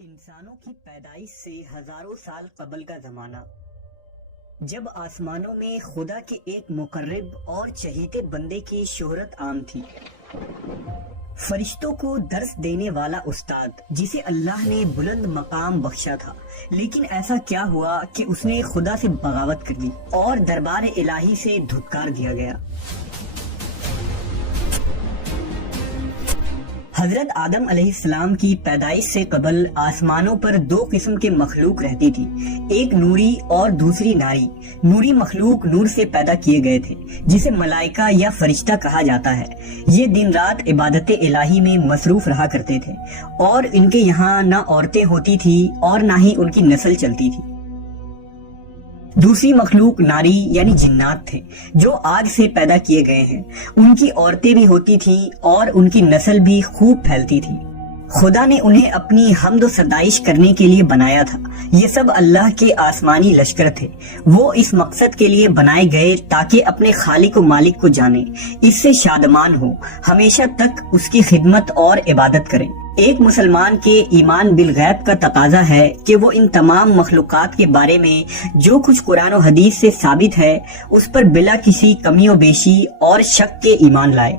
انسانوں کی پیدائش سے ہزاروں سال قبل کا زمانہ، جب آسمانوں میں خدا کے ایک مقرب اور چہیتے بندے کی شہرت عام تھی، فرشتوں کو درس دینے والا استاد جسے اللہ نے بلند مقام بخشا تھا، لیکن ایسا کیا ہوا کہ اس نے خدا سے بغاوت کر دی اور دربار الہی سے دھتکار دیا گیا۔ حضرت آدم علیہ السلام کی پیدائش سے قبل آسمانوں پر دو قسم کے مخلوق رہتی تھی، ایک نوری اور دوسری ناری۔ نوری مخلوق نور سے پیدا کیے گئے تھے جسے ملائکہ یا فرشتہ کہا جاتا ہے۔ یہ دن رات عبادت الہی میں مصروف رہا کرتے تھے اور ان کے یہاں نہ عورتیں ہوتی تھی اور نہ ہی ان کی نسل چلتی تھی۔ دوسری مخلوق ناری یعنی جنات تھے جو آگ سے پیدا کیے گئے ہیں، ان کی عورتیں بھی ہوتی تھیں اور ان کی نسل بھی خوب پھیلتی تھی۔ خدا نے انہیں اپنی حمد و ستائش کرنے کے لیے بنایا تھا۔ یہ سب اللہ کے آسمانی لشکر تھے، وہ اس مقصد کے لیے بنائے گئے تاکہ اپنے خالق و مالک کو جانیں، اس سے شادمان ہوں، ہمیشہ تک اس کی خدمت اور عبادت کریں۔ ایک مسلمان کے ایمان بالغیب کا تقاضا ہے کہ وہ ان تمام مخلوقات کے بارے میں جو کچھ قرآن و حدیث سے ثابت ہے اس پر بلا کسی کمی و بیشی اور شک کے ایمان لائے۔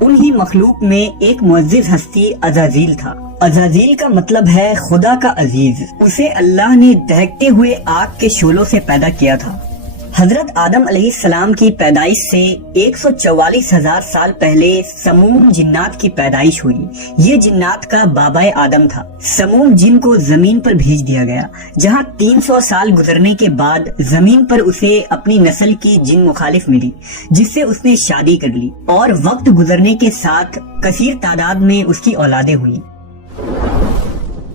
انہی مخلوق میں ایک معزز ہستی عزازیل تھا۔ عزازیل کا مطلب ہے خدا کا عزیز۔ اسے اللہ نے دہکتے ہوئے آگ کے شعلوں سے پیدا کیا تھا۔ حضرت آدم علیہ السلام کی پیدائش سے 144,000 سال پہلے سموم جنات کی پیدائش ہوئی۔ یہ جنات کا بابا آدم تھا۔ سموم جن کو زمین پر بھیج دیا گیا، جہاں 300 سال گزرنے کے بعد زمین پر اسے اپنی نسل کی جن مخالف ملی جس سے اس نے شادی کر لی، اور وقت گزرنے کے ساتھ کثیر تعداد میں اس کی اولادیں ہوئیں۔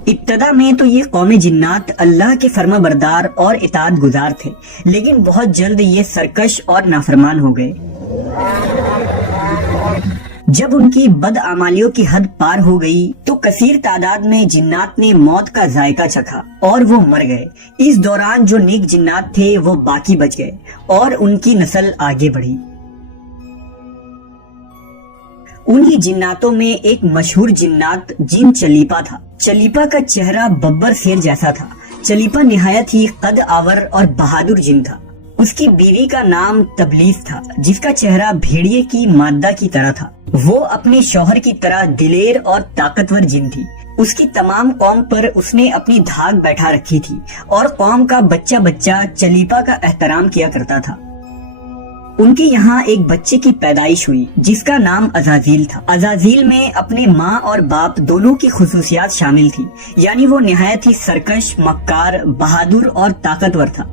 ابتدا میں تو یہ قوم جنات اللہ کے فرما بردار اور اطاعت گزار تھے، لیکن بہت جلد یہ سرکش اور نافرمان ہو گئے۔ جب ان کی بدعمالیوں کی حد پار ہو گئی تو کثیر تعداد میں جنات نے موت کا ذائقہ چکھا اور وہ مر گئے۔ اس دوران جو نیک جنات تھے وہ باقی بچ گئے اور ان کی نسل آگے بڑھی۔ انہی جناتوں میں ایک مشہور جنات جن چلیپا تھا۔ چلیپا کا چہرہ ببر شیر جیسا تھا۔ چلیپا نہایت ہی قد آور اور بہادر جن تھا۔ اس کی بیوی کا نام تبلیس تھا جس کا چہرہ بھیڑیے کی مادہ کی طرح تھا۔ وہ اپنے شوہر کی طرح دلیر اور طاقتور جن تھی۔ اس کی تمام قوم پر اس نے اپنی دھاک بیٹھا رکھی تھی اور قوم کا بچہ بچہ چلیپا کا احترام کیا کرتا تھا۔ ان کے یہاں ایک بچے کی پیدائش ہوئی جس کا نام عزازیل تھا۔ عزازیل میں اپنے ماں اور باپ دونوں کی خصوصیات شامل تھی، یعنی وہ نہایت ہی سرکش، مکار، بہادر اور طاقتور تھا۔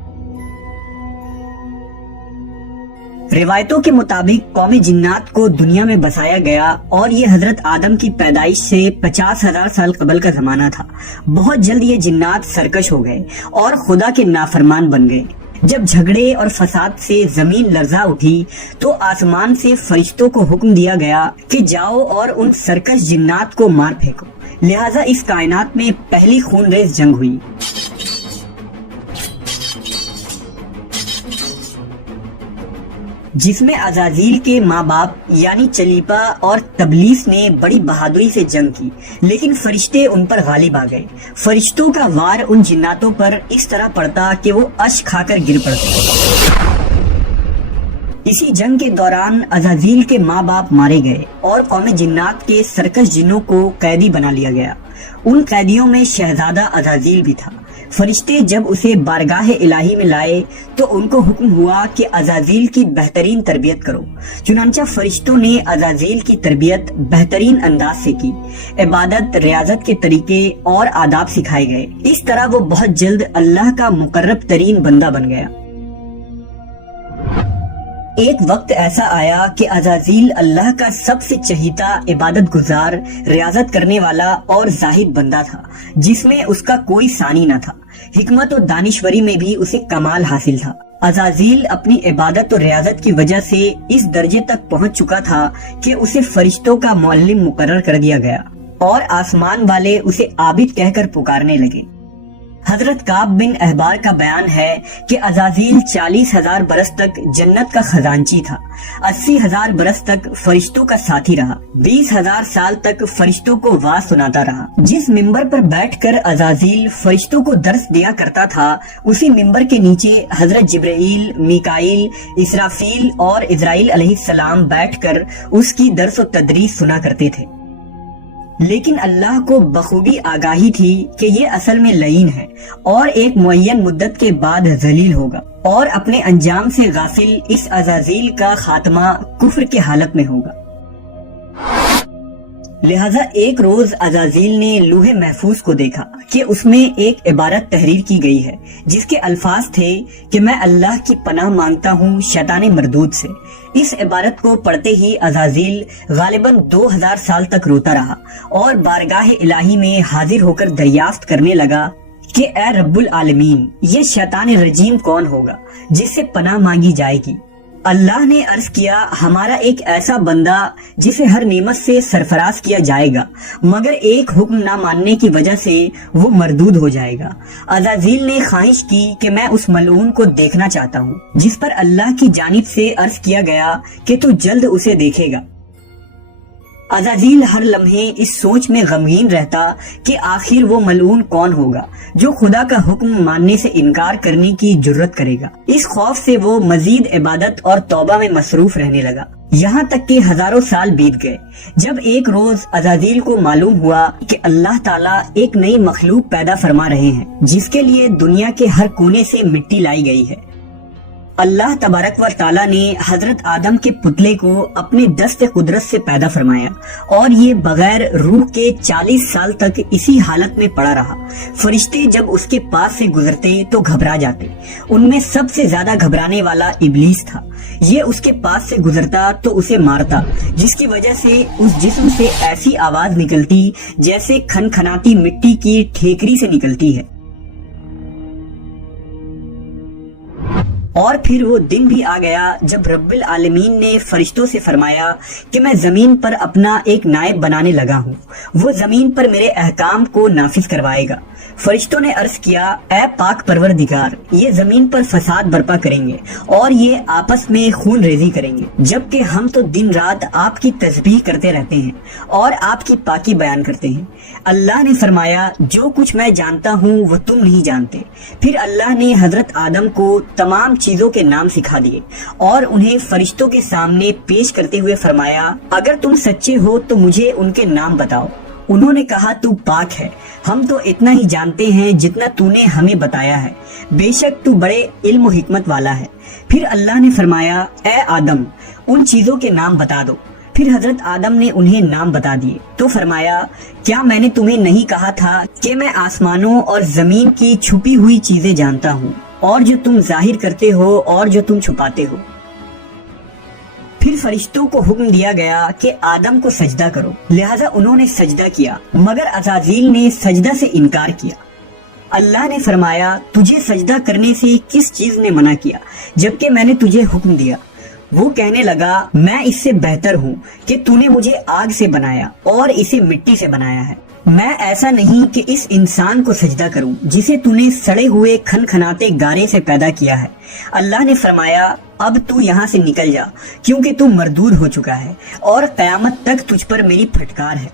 روایتوں کے مطابق قوم جنات کو دنیا میں بسایا گیا اور یہ حضرت آدم کی پیدائش سے 50,000 سال قبل کا زمانہ تھا۔ بہت جلد یہ جنات سرکش ہو گئے اور خدا کے نافرمان بن گئے۔ جب جھگڑے اور فساد سے زمین لرزا اٹھی تو آسمان سے فرشتوں کو حکم دیا گیا کہ جاؤ اور ان سرکش جنات کو مار پھینکو۔ لہٰذا اس کائنات میں پہلی خون ریز جنگ ہوئی۔ جس میں عزازیل کے ماں باپ یعنی چلیپا اور تبلیس نے بڑی بہادری سے جنگ کی، لیکن فرشتے ان پر غالب آ گئے۔ فرشتوں کا وار ان جناتوں پر اس طرح پڑتا کہ وہ اشک کھا کر گر پڑتے۔ اسی جنگ کے دوران عزازیل کے ماں باپ مارے گئے اور قوم جنات کے سرکش جنوں کو قیدی بنا لیا گیا۔ ان قیدیوں میں شہزادہ عزازیل بھی تھا۔ فرشتے جب اسے بارگاہ الہی میں لائے تو ان کو حکم ہوا کہ عزازیل کی بہترین تربیت کرو۔ چنانچہ فرشتوں نے عزازیل کی تربیت بہترین انداز سے کی۔ عبادت، ریاضت کے طریقے اور آداب سکھائے گئے۔ اس طرح وہ بہت جلد اللہ کا مقرب ترین بندہ بن گیا۔ ایک وقت ایسا آیا کہ عزازیل اللہ کا سب سے چہیتا، عبادت گزار، ریاضت کرنے والا اور زاہد بندہ تھا جس میں اس کا کوئی ثانی نہ تھا۔ حکمت و دانشوری میں بھی اسے کمال حاصل تھا۔ عزازیل اپنی عبادت و ریاضت کی وجہ سے اس درجے تک پہنچ چکا تھا کہ اسے فرشتوں کا معلم مقرر کر دیا گیا اور آسمان والے اسے عابد کہہ کر پکارنے لگے۔ حضرت کعب بن احبار کا بیان ہے کہ عزازیل 40,000 برس تک جنت کا خزانچی تھا، 80,000 برس تک فرشتوں کا ساتھی رہا، 20,000 سال تک فرشتوں کو واز سناتا رہا۔ جس ممبر پر بیٹھ کر عزازیل فرشتوں کو درس دیا کرتا تھا، اسی ممبر کے نیچے حضرت جبرائیل، میکائیل، اسرافیل اور اسرائیل علیہ السلام بیٹھ کر اس کی درس و تدریس سنا کرتے تھے۔ لیکن اللہ کو بخوبی آگاہی تھی کہ یہ اصل میں لعین ہے اور ایک معین مدت کے بعد ذلیل ہوگا، اور اپنے انجام سے غافل اس عزازیل کا خاتمہ کفر کے حالت میں ہوگا۔ لہذا ایک روز عزازیل نے لوح محفوظ کو دیکھا کہ اس میں ایک عبارت تحریر کی گئی ہے جس کے الفاظ تھے کہ میں اللہ کی پناہ مانگتا ہوں شیطان مردود سے۔ اس عبارت کو پڑھتے ہی عزازیل غالباً 2000 سال تک روتا رہا اور بارگاہ الہی میں حاضر ہو کر دریافت کرنے لگا کہ اے رب العالمین، یہ شیطان رجیم کون ہوگا جس سے پناہ مانگی جائے گی؟ اللہ نے عرض کیا، ہمارا ایک ایسا بندہ جسے ہر نعمت سے سرفراز کیا جائے گا مگر ایک حکم نہ ماننے کی وجہ سے وہ مردود ہو جائے گا۔ عزازیل نے خواہش کی کہ میں اس ملعون کو دیکھنا چاہتا ہوں، جس پر اللہ کی جانب سے عرض کیا گیا کہ تو جلد اسے دیکھے گا۔ عزازیل ہر لمحے اس سوچ میں غمگین رہتا کہ آخر وہ ملعون کون ہوگا جو خدا کا حکم ماننے سے انکار کرنے کی جرت کرے گا۔ اس خوف سے وہ مزید عبادت اور توبہ میں مصروف رہنے لگا، یہاں تک کہ ہزاروں سال بیت گئے، جب ایک روز عزازیل کو معلوم ہوا کہ اللہ تعالیٰ ایک نئی مخلوق پیدا فرما رہے ہیں جس کے لیے دنیا کے ہر کونے سے مٹی لائی گئی ہے۔ اللہ تبارک و تعالیٰ نے حضرت آدم کے پتلے کو اپنے دست قدرت سے پیدا فرمایا اور یہ بغیر روح کے 40 سال تک اسی حالت میں پڑا رہا۔ فرشتے جب اس کے پاس سے گزرتے تو گھبرا جاتے، ان میں سب سے زیادہ گھبرانے والا ابلیس تھا۔ یہ اس کے پاس سے گزرتا تو اسے مارتا، جس کی وجہ سے اس جسم سے ایسی آواز نکلتی جیسے کھنکھناتی مٹی کی ٹھیکری سے نکلتی ہے۔ اور پھر وہ دن بھی آ گیا جب رب العالمین نے فرشتوں سے فرمایا کہ میں زمین پر اپنا ایک نائب بنانے لگا ہوں، وہ زمین پر میرے احکام کو نافذ کروائے گا۔ فرشتوں نے عرض کیا، اے پاک پروردگار، یہ زمین پر فساد برپا کریں گے اور یہ آپس میں خون ریزی کریں گے، جبکہ ہم تو دن رات آپ کی تسبیح کرتے رہتے ہیں اور آپ کی پاکی بیان کرتے ہیں۔ اللہ نے فرمایا، جو کچھ میں جانتا ہوں وہ تم نہیں جانتے۔ پھر اللہ نے حضرت آدم کو تمام چیزوں کے نام سکھا دیے اور انہیں فرشتوں کے سامنے پیش کرتے ہوئے فرمایا، اگر تم سچے ہو تو مجھے ان کے نام بتاؤ۔ انہوں نے کہا، تو پاک ہے، ہم تو اتنا ہی جانتے ہیں جتنا تو نے ہمیں بتایا ہے، بے شک تو بڑے علم و حکمت والا ہے۔ پھر اللہ نے فرمایا، اے آدم، ان چیزوں کے نام بتا دو۔ پھر حضرت آدم نے انہیں نام بتا دیے تو فرمایا، کیا میں نے تمہیں نہیں کہا تھا کہ میں آسمانوں اور زمین کی چھپی ہوئی چیزیں جانتا ہوں، اور جو تم ظاہر کرتے ہو اور جو تم چھپاتے ہو؟ پھر فرشتوں کو حکم دیا گیا کہ آدم کو سجدہ کرو، لہذا انہوں نے سجدہ کیا، مگر عزازیل نے سجدہ سے انکار کیا۔ اللہ نے فرمایا، تجھے سجدہ کرنے سے کس چیز نے منع کیا جبکہ میں نے تجھے حکم دیا؟ وہ کہنے لگا، میں اس سے بہتر ہوں کہ تو نے مجھے آگ سے بنایا اور اسے مٹی سے بنایا ہے۔ میں ایسا نہیں کہ اس انسان کو سجدہ کروں جسے تو نے سڑے ہوئے کھنکھناتے گارے سے پیدا کیا ہے۔ اللہ نے فرمایا، اب تو یہاں سے نکل جا، کیونکہ تو مردود ہو چکا ہے اور قیامت تک تجھ پر میری پھٹکار ہے۔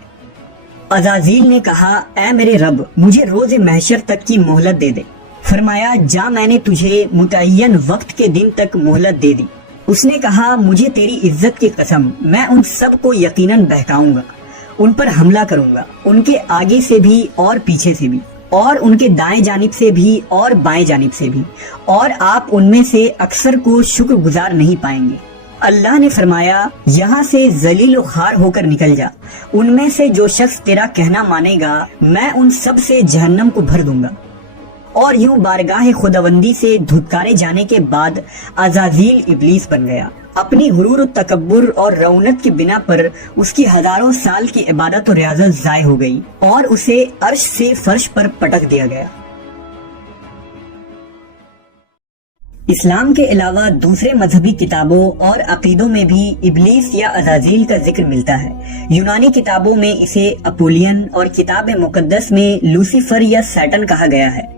عزازیل نے کہا، اے میرے رب، مجھے روز محشر تک کی مہلت دے دے۔ فرمایا، جا، میں نے تجھے متعین وقت کے دن تک مہلت دے دی۔ اس نے کہا، مجھے تیری عزت کی قسم، میں ان سب کو یقیناً بہکاؤں گا، ان پر حملہ کروں گا، ان کے آگے سے بھی اور پیچھے سے بھی، اور ان کے دائیں جانب سے بھی اور بائیں جانب سے بھی، اور آپ ان میں سے اکثر کو شکر گزار نہیں پائیں گے۔ اللہ نے فرمایا، یہاں سے ذلیل و خوار ہو کر نکل جا، ان میں سے جو شخص تیرا کہنا مانے گا میں ان سب سے جہنم کو بھر دوں گا۔ اور یوں بارگاہ خداوندی سے دھتکارے جانے کے بعد عزازیل ابلیس بن گیا۔ اپنی غرور و تکبر اور رونت کی بنا پر اس کی ہزاروں سال کی عبادت و ریاضت ضائع ہو گئی اور اسے عرش سے فرش پر پٹک دیا گیا۔ اسلام کے علاوہ دوسرے مذہبی کتابوں اور عقیدوں میں بھی ابلیس یا عزازیل کا ذکر ملتا ہے۔ یونانی کتابوں میں اسے اپولین اور کتاب مقدس میں لوسیفر یا سیٹن کہا گیا ہے۔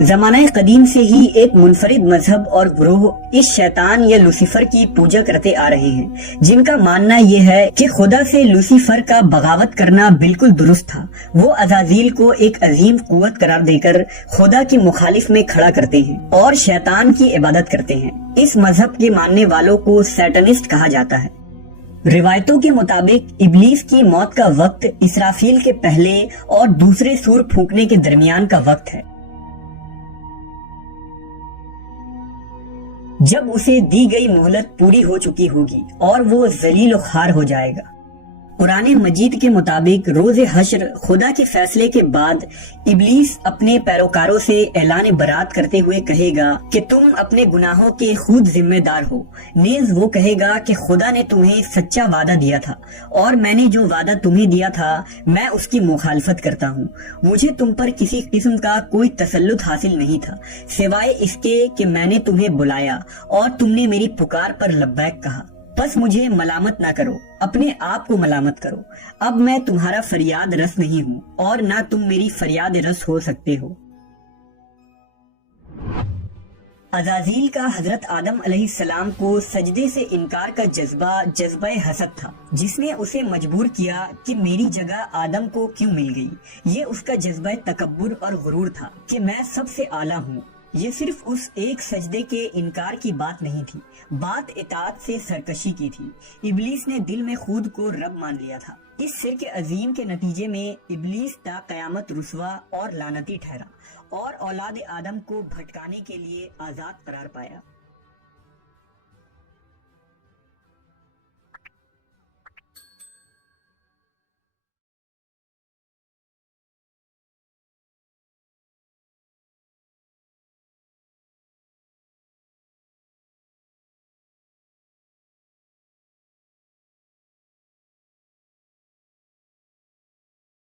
زمانہ قدیم سے ہی ایک منفرد مذہب اور گروہ اس شیطان یا لوسیفر کی پوجا کرتے آ رہے ہیں، جن کا ماننا یہ ہے کہ خدا سے لوسیفر کا بغاوت کرنا بالکل درست تھا۔ وہ عزازیل کو ایک عظیم قوت قرار دے کر خدا کی مخالف میں کھڑا کرتے ہیں اور شیطان کی عبادت کرتے ہیں۔ اس مذہب کے ماننے والوں کو سیٹنسٹ کہا جاتا ہے۔ روایتوں کے مطابق ابلیس کی موت کا وقت اسرافیل کے پہلے اور دوسرے سور پھونکنے کے درمیان کا وقت ہے، جب اسے دی گئی مہلت پوری ہو چکی ہوگی اور وہ ذلیل و خوار ہو جائے گا۔ قرآن مجید کے مطابق روز حشر خدا کے فیصلے کے بعد ابلیس اپنے پیروکاروں سے اعلان برات کرتے ہوئے کہے گا کہ تم اپنے گناہوں کے خود ذمہ دار ہو۔ نیز وہ کہے گا کہ خدا نے تمہیں سچا وعدہ دیا تھا اور میں نے جو وعدہ تمہیں دیا تھا میں اس کی مخالفت کرتا ہوں۔ مجھے تم پر کسی قسم کا کوئی تسلط حاصل نہیں تھا سوائے اس کے کہ میں نے تمہیں بلایا اور تم نے میری پکار پر لبیک کہا۔ بس مجھے ملامت نہ کرو، اپنے آپ کو ملامت کرو۔ اب میں تمہارا فریاد رس نہیں ہوں اور نہ تم میری فریاد رس ہو سکتے ہو۔ عزازیل کا حضرت آدم علیہ السلام کو سجدے سے انکار کا جذبہ حسد تھا، جس نے اسے مجبور کیا کہ میری جگہ آدم کو کیوں مل گئی۔ یہ اس کا جذبہ تکبر اور غرور تھا کہ میں سب سے اعلیٰ ہوں۔ یہ صرف اس ایک سجدے کے انکار کی بات نہیں تھی، بات اطاعت سے سرکشی کی تھی۔ ابلیس نے دل میں خود کو رب مان لیا تھا۔ اس شرک عظیم کے نتیجے میں ابلیس تا قیامت رسوا اور لعنتی ٹھہرا اور اولاد آدم کو بھٹکانے کے لیے آزاد قرار پایا۔